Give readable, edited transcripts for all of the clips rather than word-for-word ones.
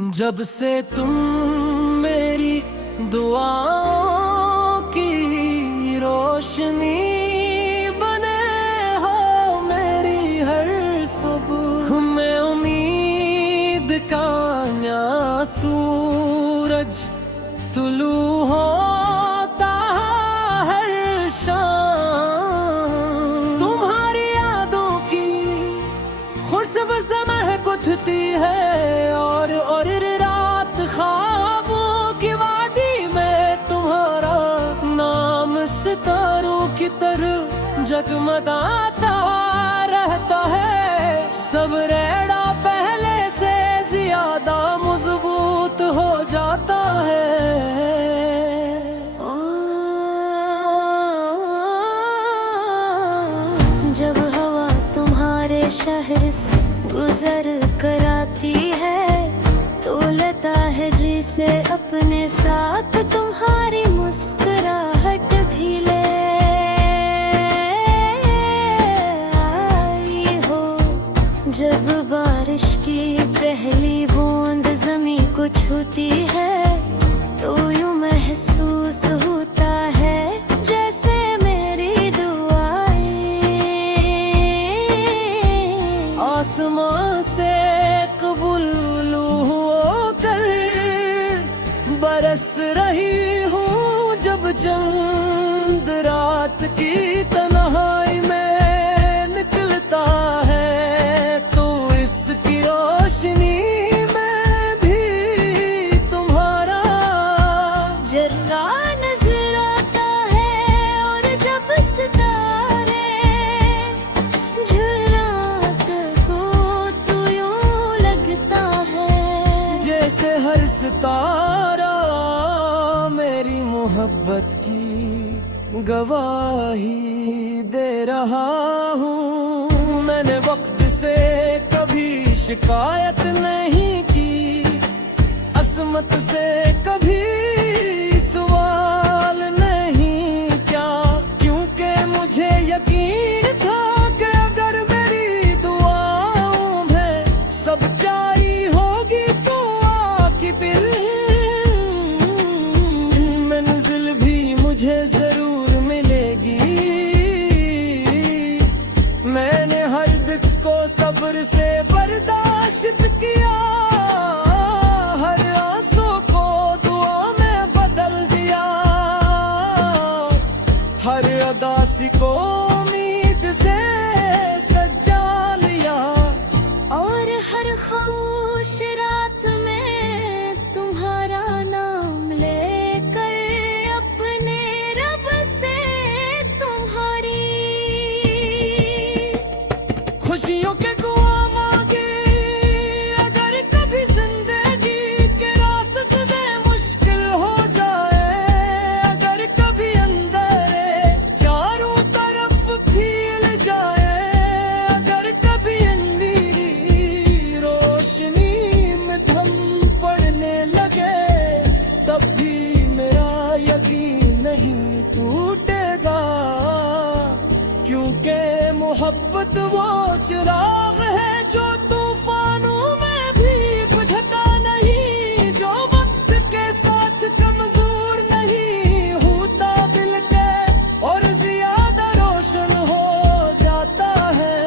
जब से तुम मेरी दुआओं की रोशनी बने हो, मेरी हर सुबह में उम्मीद का नया सूरज तुलू होता हर शाम। तुम्हारी यादों की खुशबू से महक उठती है और रात ख्वाबों की वादी में तुम्हारा नाम सितारों की तरह जगमगाता रहता है। सब रेड़ा पहले से ज्यादा मजबूत हो जाता है। जब हवा तुम्हारे शहर से गुजर कर आती है तो लगता है जिसे अपने साथ तुम्हारी मुस्कुराहट भी ले आई हो। जब बारिश की पहली बूंद ज़मीं को छूती है तो यूं महसूस होता है जैसे मेरी दुआएं आसमां से कबूल होकर बरस रही हूँ। जब चंद रात की तन्हाई में निकलता है तो इसकी रोशनी में भी तुम्हारा जलता नजर आता है। और जब सितारे झुलते हो तो यूं लगता है जैसे हर सितारा मेरी मोहब्बत की गवाही दे रहा हूँ। मैंने वक्त से कभी शिकायत नहीं की, असमत से कभी सवाल नहीं क्या, क्योंकि मुझे यकीन था कि अगर मेरी दुआओं में सच्चाई होगी तो आकी फिर मंजिल भी मुझे जरूर मिलेगी। मैंने हर दुख को सब्र से बर्दाश्त किया, हर आंसू को दुआ में बदल दिया, हर अदासी को उम्मीद से सजा लिया। और हर खामोश रात में तुम्हारा नाम लेकर अपने रब से तुम्हारी खुशियों के कुआं मांगे अगर कभी जिंदगी के रास्ते मुश्किल हो जाए, अगर कभी अंधेरे चारों तरफ फैल जाए, अगर कभी अंधेरी रोशनी में धम पड़ने लगे, तब भी मेरा यकीन नहीं टूटेगा, क्योंकि मोहब्बत वो चिराग है जो तूफानों में भी बुझता नहीं, जो वक्त के साथ कमजोर नहीं होता दिल के और ज्यादा रोशन हो जाता है।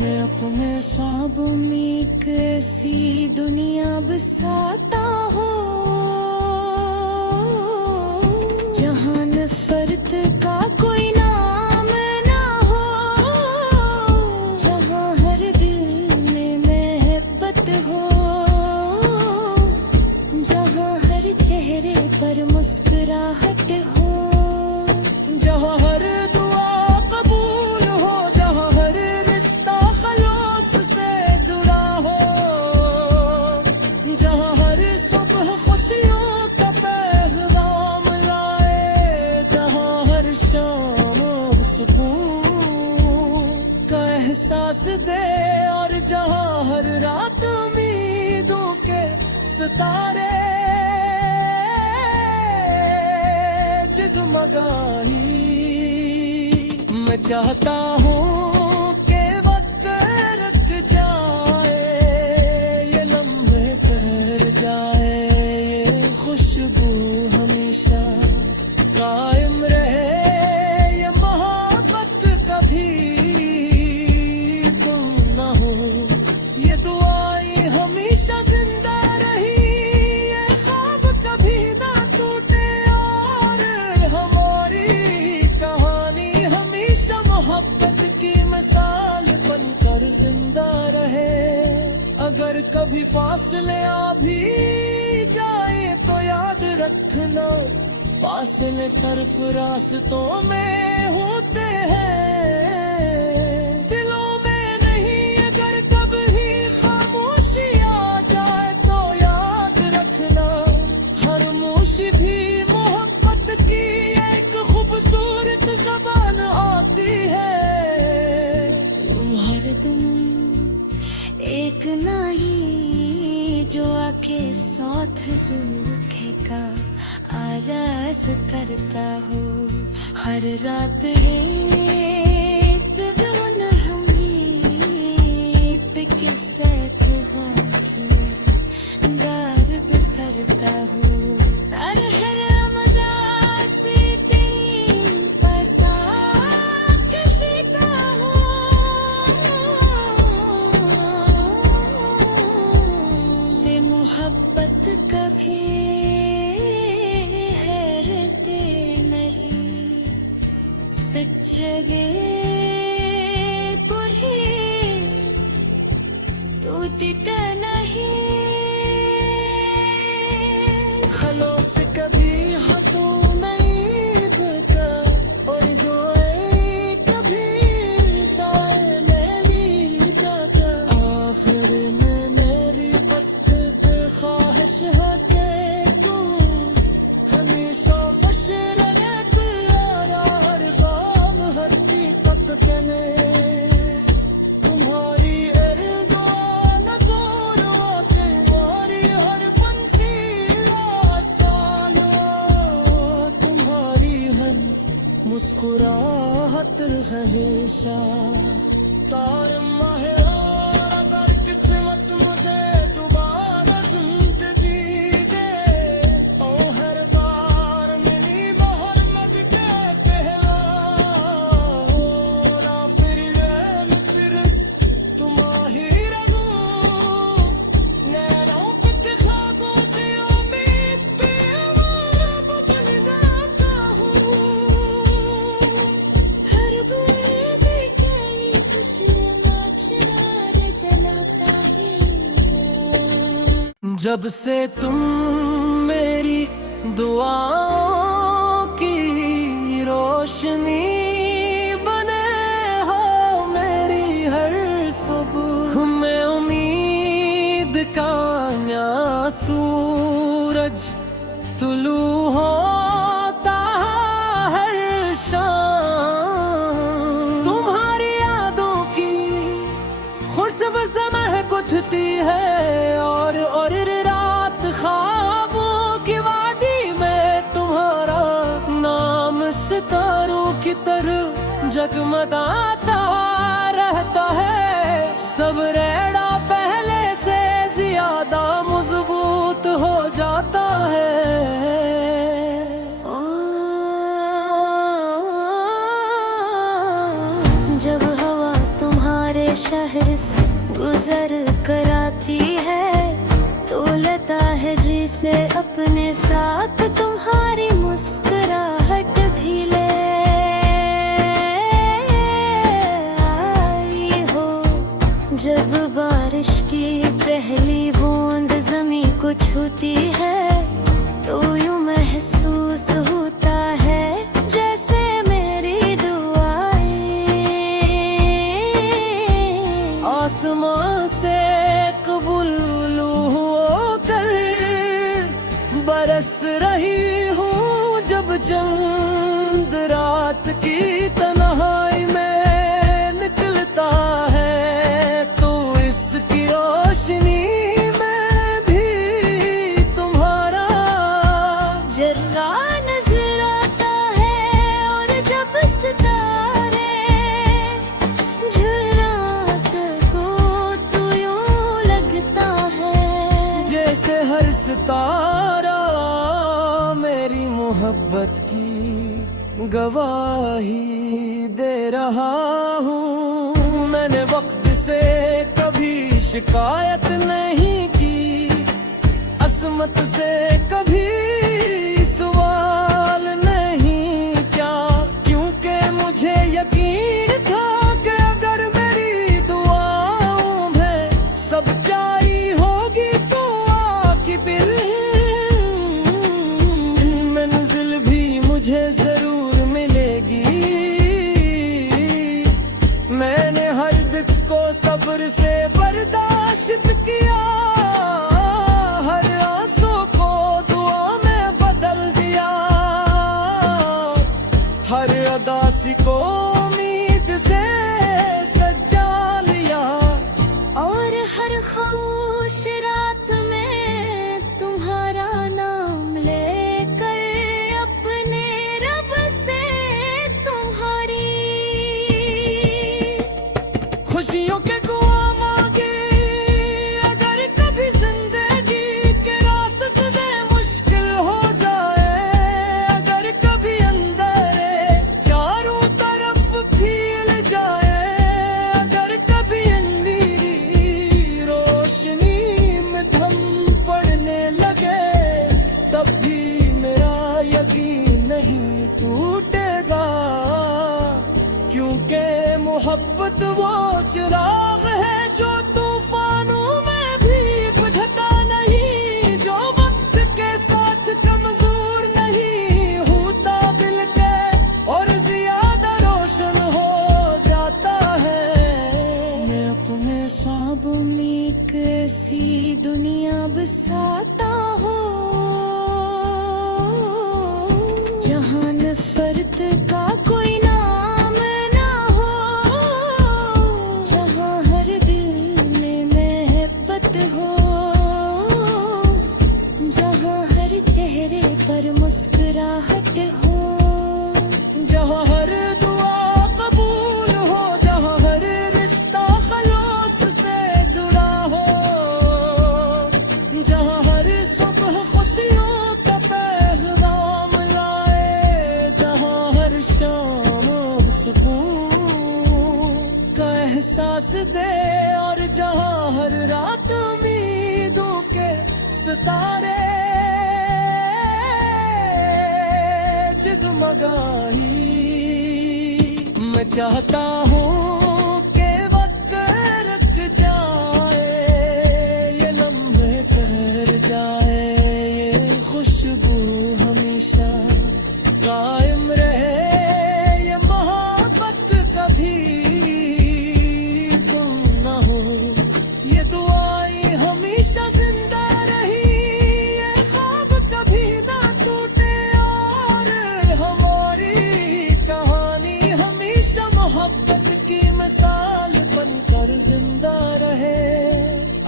मैं अपने ख्वाबों में कैसी दुनिया बसाता हूँ जहाँ नफरत का कोई नाम ना हो, जहाँ हर दिल में मोहब्बत हो, जहाँ हर चेहरे पर मुस्कुराहट हो, जहाँ हर दुआ कबूल हो, जहाँ हर रिश्ता खलास से जुड़ा हो, जहाँ हर सुबह खुशियों का पैगाम लाए, जहाँ हर शाम सुकून का एहसास दे, और जहाँ हर रात उम्मीदों के सितारे जगमगाही। मैं चाहता हूँ कि वक्त रुक जाए, ये लम्हे तेरे कभी फासले आ भी जाए तो याद रखना, फासले सिर्फ रास्तों में होते हैं, दिलों में नहीं। अगर कभी खामोशी आ जाए तो याद रखना, हर मोशी भी मोहब्बत की एक खूबसूरत ज़बान आती है। हर दिन एक नहीं जो आके साथ जुल्फ़े का आरज़ करता हो, हर रात रेत रोन हमें पिके से पहुँच दर्द करता हो। हर मजासी तीन पसा कशीता हो, ते मोहब्बत कभी हैरते नहीं, सच्चे बुरी तू तिट नहीं। खलोस कभी हाथों नहीं देता, और दुआएं कभी ज़ाया नहीं जाता। आखिर में मेरी बस्त पे ख्वाहिश है कि तू हमेशा खुश रहे, तेरा हर ख्वाब हकीकत करे। तुम्हारी दुआ न दूर होते, तुम्हारी हर बंसी आसान हो, तुम्हारी हर मुस्कुराहट हमेशा तार माहे। और अगर किस्मत मुझे दोबारा जिंदगी दे, ओ हर बार मिली बहर मत के कहला, ना फिर ये सिर्फ तुम्हारी रज़ू, नैनों पे ख्वाबों से उम्मीद पे अब बदल जाता हूँ। हर बुरे कई खुशियाँ चिराग जलाता ही हो। जब से तुम मेरी दुआओं की रोशनी बने हो, मेरी हर सुबह में उम्मीद का नया सूरज तुलू होता हर शाम। तुम्हारी यादों की खुशबू महक उठती है, और रात ख्वाबों की वादी में तुम्हारा नाम सितारों की तरह जगमगाता रहता है। सब रेड़ा पहले से ज्यादा मजबूत हो जाता है। जब हवा तुम्हारे शहर से गुजर कर आती है, तो लगता है जिसे अपने साथ तुम्हारी मुस्कुराहट भी ले आई हो। जब बारिश की पहली बूंद ज़मीं को छूती है, तो यूं महसूस होता है जैसे मेरी दुआएं आसमां से कबूल होकर बरस रही हूँ। जब चंद रात की तन्हाई में निकलता है, तो इसकी रोशनी में भी तुम्हारा जरा नजर आता है। और जब सितारे झुलरात को, तो यूं लगता है जैसे हर सितारा मेरी मोहब्बत की गवाही दे रहा हूँ। मैंने वक्त से कभी शिकायत नहीं की, असमत से कभी सवाल नहीं क्या, क्योंकि मुझे यकीन था कि अगर मेरी दुआओं में सच्चाई हो जहाँ हर सुबह खुशियों का पैगाम लाए, जहाँ हर शाम सुकून का एहसास दे, और जहाँ हर रात उम्मीदों के सितारे जगमगाही। मैं चाहता हूँ कि वक्त रुक जाए, ये लम्हे कर जाए, ये खुशबू हमेशा कायम रहे, ये मोहब्बत कभी तुम ना हो, ये दुआएं हमेशा जिंदा रही, ये ख्वाब कभी ना टूटे, और हमारी कहानी हमेशा मोहब्बत की मिसाल बनकर जिंदा रहे।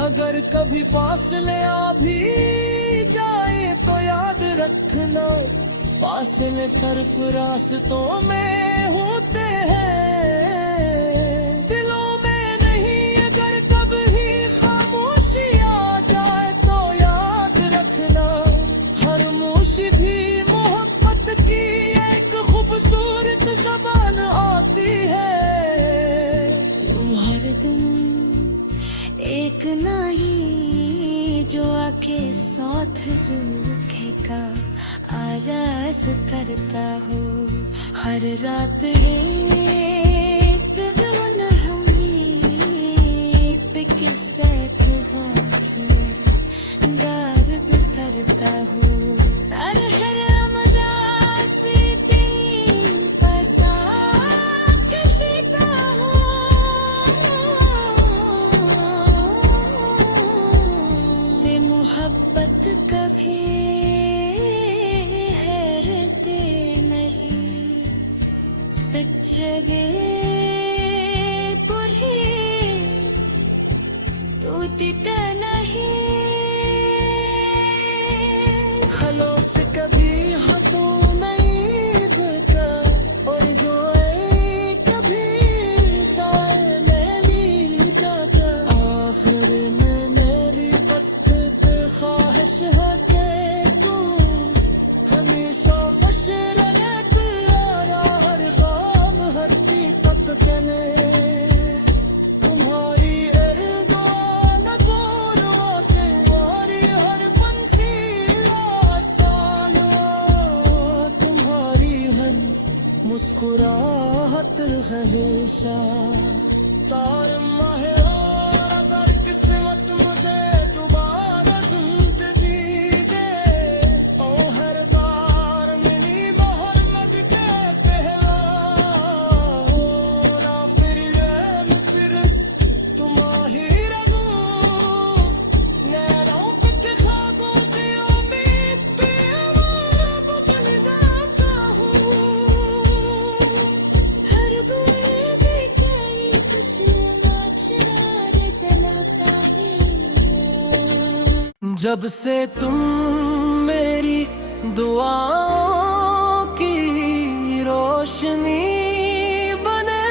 अगर कभी फासले आ भी जाए तो याद रखना, फासले सिर्फ रास्तों में होते हैं, दिलों में नहीं। अगर कभी खामोशी आ जाए तो याद रखना, हर मोशी भी मोहब्बत की एक खूबसूरत ज़बान आती है। हर दिन एक नहीं जो आके साथ जुल्फ़े आरज़ करता हो, हर रात एक दिन हम ही पे किसे पहुँच दर्द करता हो, हर मजासी तीन पसा कशीदा हो, ते मोहब्बत कभी सच्चगे पुरी तू तिता नहीं। खलोस कभी हाथों नहीं बका, और दुआएं कभी ज़ाया नहीं जाता। आखिर में मेरी बस ख्वाहिश है कि तू हमेशा खुश रहे, तुम्हारी दुआ न भूलूं, तुम्हारी हर बंसी आसान, तुम्हारी हर मुस्कुराहट हमेशा तार माहे। अगर किस्मत मुझे दोबारा जिंदगी दे, ओ हर बार मिली मोहम्मद के पहला, जब से तुम मेरी दुआओं की रोशनी बने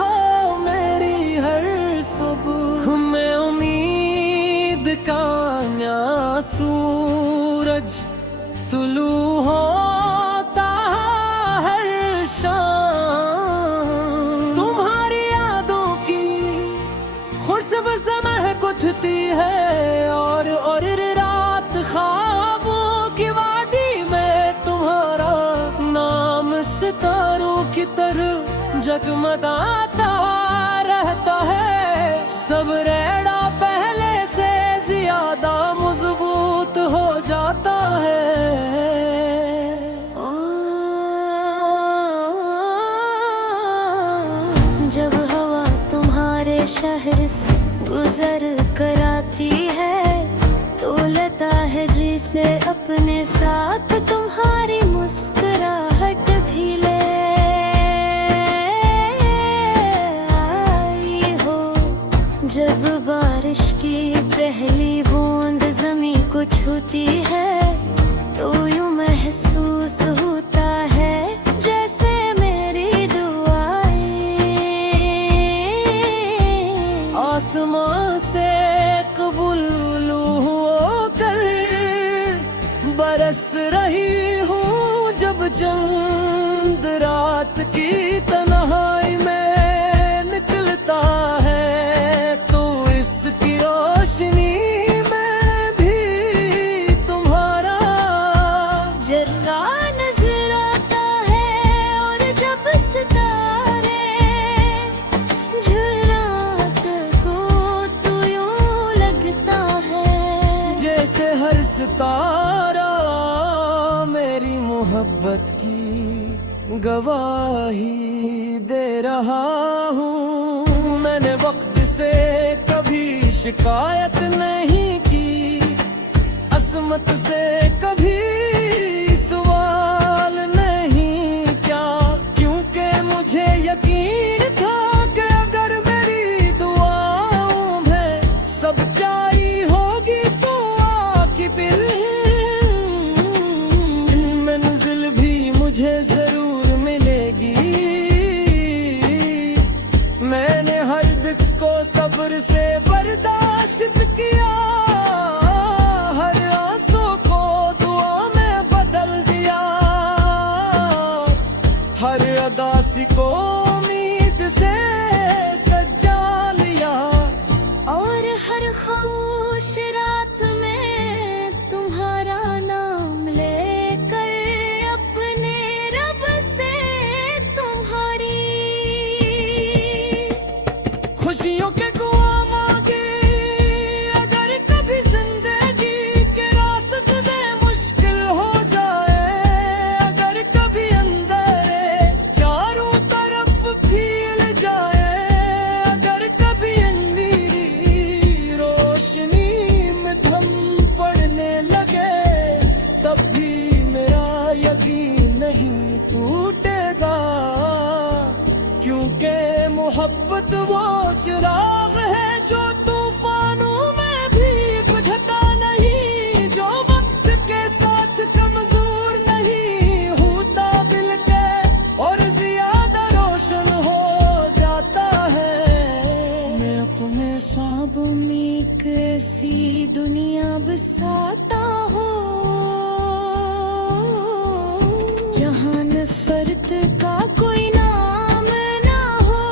हो, मेरी हर सुबह में उम्मीद का नया सूरज तुलू होता हर शाम, तुम्हारी यादों की खुशबू से महक उठती है, और रात ख्वाबों की वादी में तुम्हारा नाम सितारों की तरह जगमगाता रहता है। सब रेड़ा पहले से ज्यादा मजबूत हो जाता है। जब हवा तुम्हारे शहर से गुजर कर आती है, तो लगता है जिसे अपने साथ तुम्हारी मुस्कुराहट भी ले आई हो। जब बारिश की पहली बूंद ज़मीं को छूती है, तो यूं महसूस होता है जैसे मेरी दुआएं आसमां से कबूल होकर तरस रही हूँ जब चंद रात की तन्हाई में निकलता है, तो इसकी रोशनी में भी तुम्हारा जरा नजर आता है। और जब सितारे झुलराते को तो यूं लगता है जैसे हर सितारा मेरी मोहब्बत की गवाही दे रहा हूँ। मैंने वक्त से कभी शिकायत नहीं की, असमत से कभी सवाल नहीं क्या, क्योंकि मुझे यकीन था कि अगर मेरी दुआओं में सच्चाई होगी तो आकी बिल मंजिल भी मुझे जरूर मिलेगी। मैंने हर दुख को सब्र से बर्दाश्त किया, हर आंसू को दुआ में बदल दिया, हर अदासी को उम्मीद से सजा लिया। और हर खामोश रात में तुम्हारा नाम लेकर अपने रब से तुम्हारी खुशियों के कुआं मांगे, अगर कभी जिंदगी के रास्ते मुश्किल हो जाए, अगर कभी अंधेरे चारों तरफ फैल जाए, अगर कभी अंधेरी रोशनी में धम पड़ने लगे, तब भी मेरा यकीन नहीं टूटेगा, क्योंकि मोहब्बत वो चिराग है जो तूफानों में भी बुझता नहीं, जो वक्त के साथ कमजोर नहीं होता दिल के और ज्यादा रोशन हो जाता है। मैं अपने ख्वाबों में एक ऐसी दुनिया बसाता हूँ जहाँ नफरत का कोई नाम ना हो,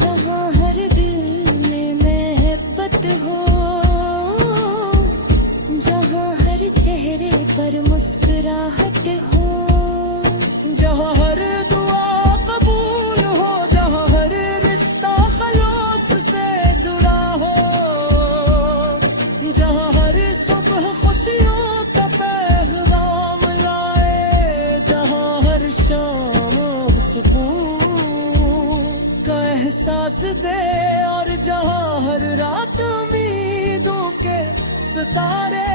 जहाँ हर दिल में मोहब्बत हो, जहाँ हर चेहरे पर मुस्कुराहट हो, जहाँ हर दुआ कबूल हो, जहाँ हर रिश्ता खलूस से जुड़ा हो, जहाँ हर सुबह खुशियों का पैगाम लाए, जहाँ हर शाम सुकून का एहसास दे, और जहाँ हर रात उम्मीदों के सितारे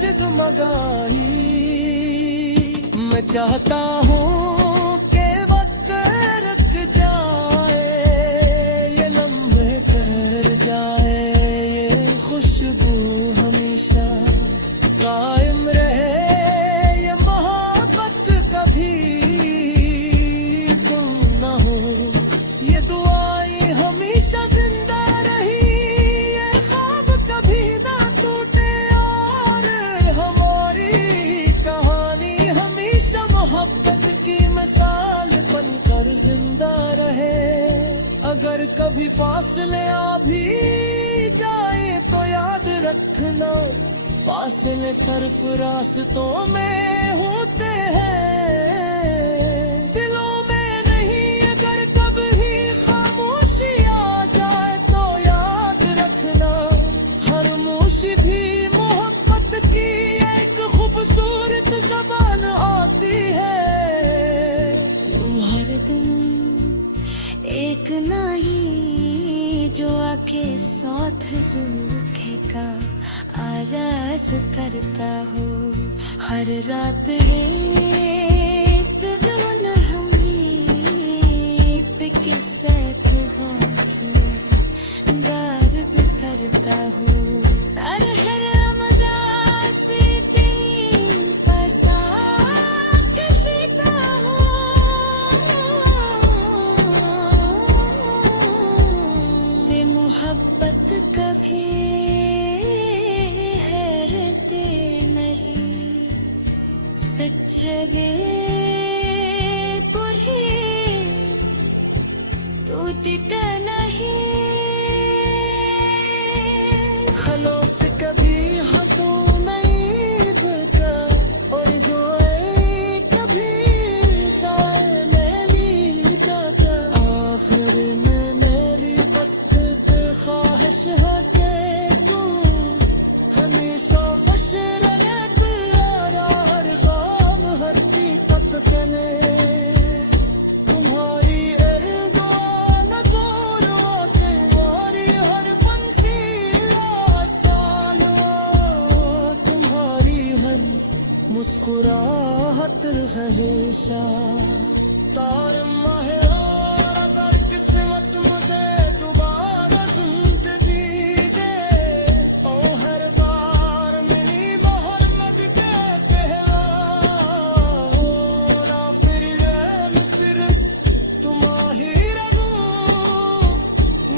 जगमगाही। मैं चाहता हूँ कि वक्त रुक जाए, ये लम्हे ठहर जाए, ये खुशबू हमेशा कायम रहे, ये मोहब्बत कभी तुम ना हो, ये दुआएं हमेशा जिंदा रही, ये ख्वाब कभी ना टूटे, और हमारी कहानी हमेशा मोहब्बत की मिसाल बनकर जिंदा रहे। अगर कभी फासले आ भी जाए तो याद रखना, फासले सिर्फ रास्तों में होते हैं, दिलों में नहीं। अगर कभी खामोशी आ जाए तो याद रखना, हर मोशी भी मोहब्बत की एक खूबसूरत ज़बान आती है। हर दिन एक नहीं जो आके साथ जुल्फ़े का आरज़ करता हो, हर रात एक धुन हमें पे किसे पहुँच दर्द करता हो, हर रमज़ान से दिन पसा कशीता हो, ते मोहब्बत कभी जगे पुढे तू तिथं नाही खलों से कभी हटो नहीं बता और दुआएं कभी ज़ाया नहीं जाता आखिर में मेरी बस पे ख्वाहिश है कि तू हमेशा खुश रहे तेरा हर ख्वाब हर हकीकत कने तुम्हारी दुआ न दूर तुम्हारी हर बंसी आसान तुम्हारी हर मुस्कुराहट हमेशा तार माहे और अगर किस्मत मुझे दोबारा जिंदगी दे ओ हर बार मेरी बहर मत दे कहवा ना फिर ये सिर्फ तुम्हारी रहूं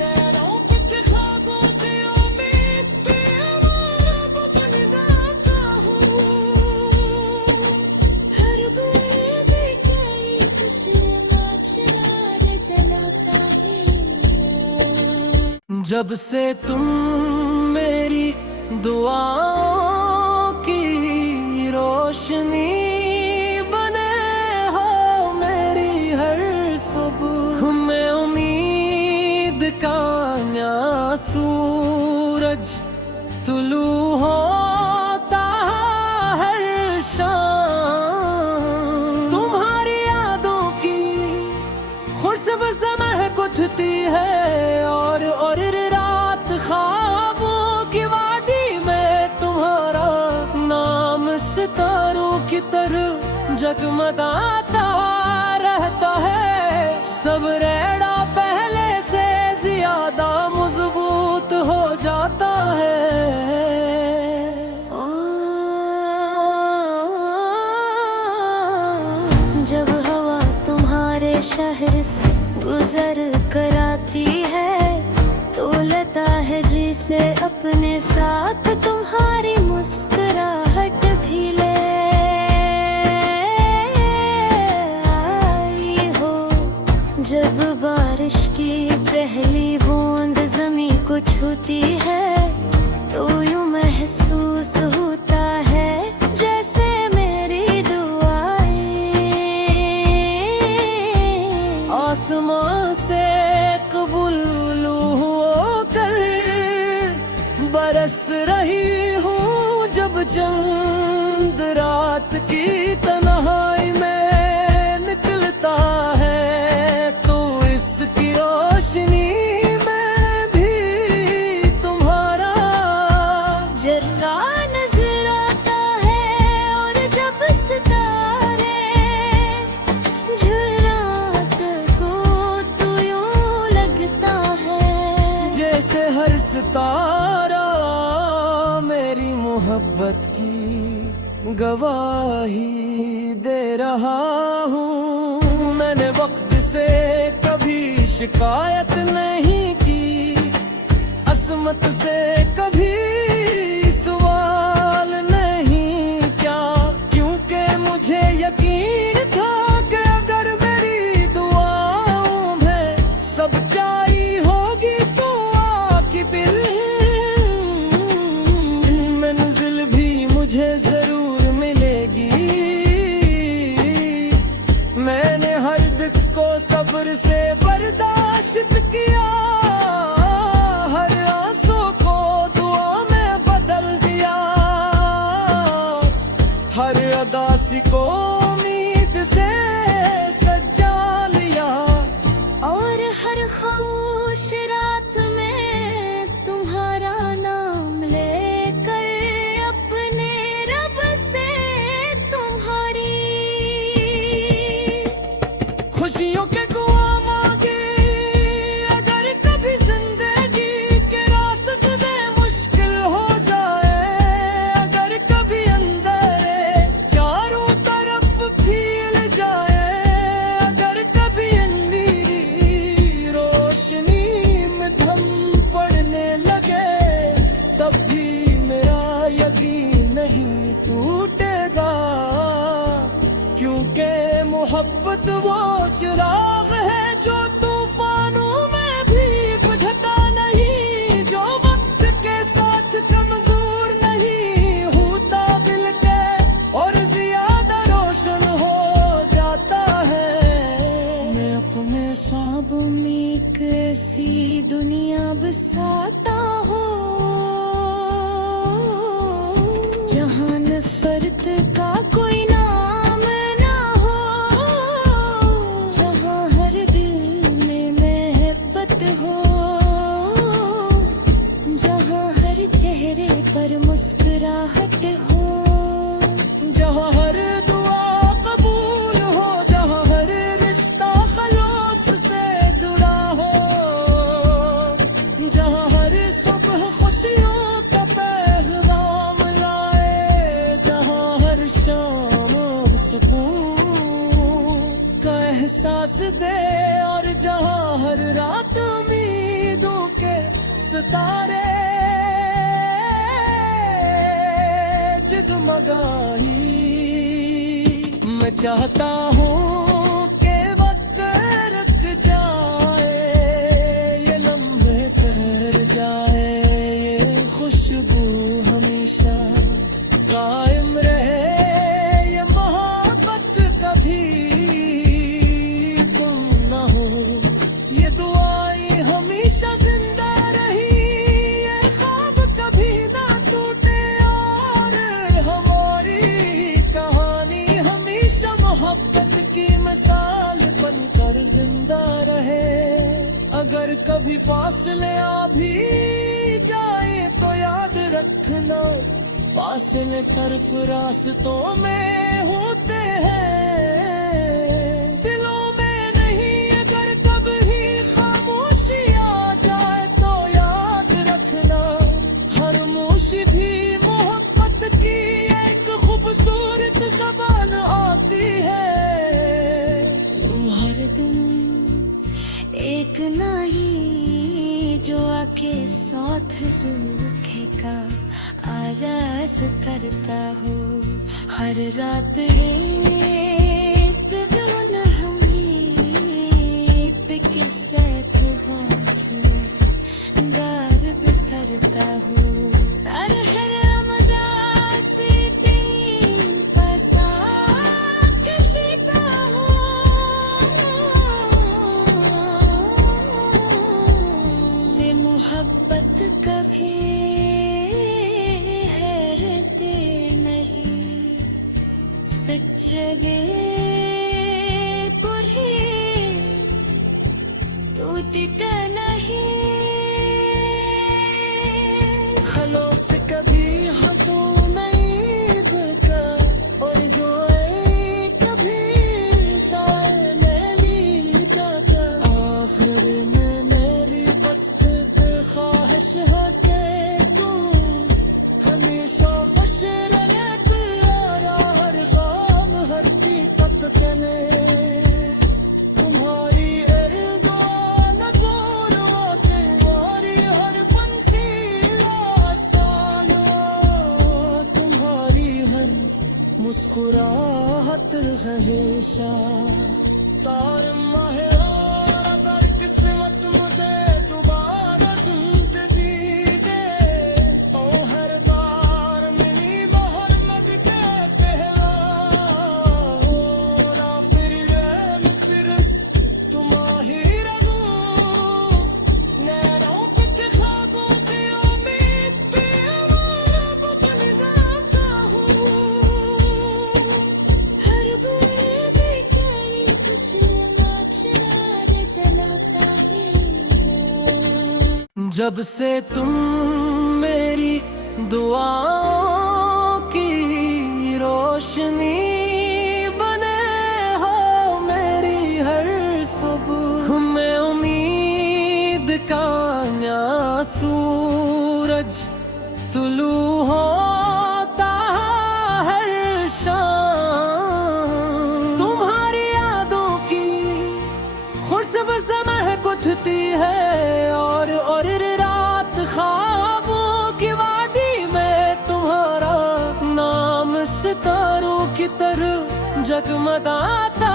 नैनों पे ख्वाबों से उम्मीद पे हमारा बदन जाता हूँ हर बेबी कई खुशी माचनार जलाता है जब से तुम मेरी दुआओं की रोशनी बने हो मेरी हर सुबह में उम्मीद का नया सूरज तुलू होता हर शाम तुम्हारी यादों की खुशबू से महक उठती है और रात ख्वाबों की वादी में तुम्हारा नाम सितारों की तरह जगमगाता रहता है सब रेड़ा पहले से ज्यादा मजबूत हो जाता है जब हवा तुम्हारे शहर से गुजर कर आती है तो लगता है जिसे अपने साथ तुम्हारी मुस्कुराहट भी ले आई हो जब बारिश की पहली बूंद जमीन को छूती है तो यूं महसूस होता है जैसे मेरी दुआएं आसमां से कबूल होकर बरस रही हूँ जब चंद रात की तन्हाई में निकलता है तो इसकी रोशनी में भी तुम्हारा जरा नजर आता है और जब सितारे झुलराते को तो यूं लगता है जैसे हर सितारा मेरी मोहब्बत की गवाही दे रहा हूँ मैंने वक्त से कभी शिकायत नहीं की असमत से कभी सवाल नहीं क्या क्योंकि मुझे यकीन था कि अगर मेरी दुआओं में सच्चाई होगी तो आकी बिल मंजिल भी मुझे जरूर मिलेगी मैंने हर दुख को सब्र से बर्दाश्त किया हर आंसू को दुआ मुस्कुराहट हो। जहाँ हर दुआ कबूल हो, जहाँ हर रिश्ता खलूस से जुड़ा हो, जहाँ हर सुबह खुशियों का पैगाम लाए, जहाँ हर शाम सुकून का एहसास दे, और जहाँ हर रात उम्मीदों के सितारे जगमगाही। मैं चाहता हूँ कि वक्त रुक जाए, ये लम्हे ठहर जाए, ये खुशबू हमेशा कायम रहे, ये मोहब्बत कभी तुम ना हो, ये दुआएं हमेशा जिंदा रही, ये ख्वाब कभी ना टूटे, और हमारी कहानी हमेशा मोहब्बत की मिसाल बनकर जिंदा रहे। अगर कभी फासले आ भी जाए तो याद रखना, फासले सिर्फ रास्तों में होते हैं, दिलों में नहीं। अगर कभी खामोशी आ जाए तो याद रखना, हर मोशी भी मोहब्बत की एक खूबसूरत ज़बान आती है। हर दिन एक नहीं जो आके साथ जुल्फ़े का आरज़ करता हो, हर रात रेत धुन हमें पे किसे पहुँचने दर्द करता हो। हर रमज़ान से दिन पसा कशीदा हो, ते मोहब्बत कभी हैरते नहीं, सच्चे बुरी तू तिता नहीं। खलोस कभी हाथों नहीं बका, और दुआएं कभी ज़ाया नहीं जाता। आखिर में मेरी बस ख्वाहिश है कि तू हमेशा खुश रहे, तेरा हर ग़म हर हकीकत चले, तुम्हारी दुआ न भूलो, तुम्हारी हर बंसी आसान हो, तुम्हारी हर मुस्कुराहट हमेशा तार माहे। और अगर किस्मत मुझे दोबारा जिंदगी दे, तो हर बार मेरी मोहर मगते पहला, और फिर ये सिर्फ तुम्हारी रहूं, नैनों पे ख्वाबों से उम्मीद पे अब बदल जाता हूँ। हर बेबी कई खुशी नाचना जलाता है। जब से तुम मेरी दुआओं की रोशनी बने हो, मेरी हर सुबह में उम्मीद का नया सूरज तुलू होता हर शाम। तुम्हारी यादों की खुशबू से महक उठती है, और रात ख्वाबों की वादी में तुम्हारा नाम सितारों की तरह जगमगाता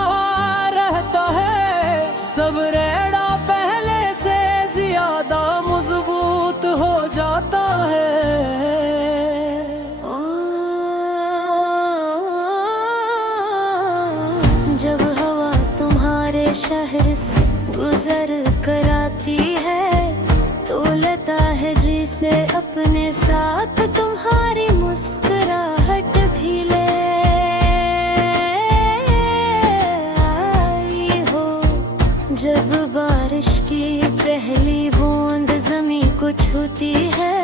रहता है। सब रेड़ा पहले से ज्यादा मजबूत हो जाता है। जब हवा तुम्हारे शहर से गुजर कर आती है, तो लगता है जिसे अपने साथ तुम्हारी मुस्कुराहट भी ले आई हो। जब बारिश की पहली बूंद जमीन को छूती है,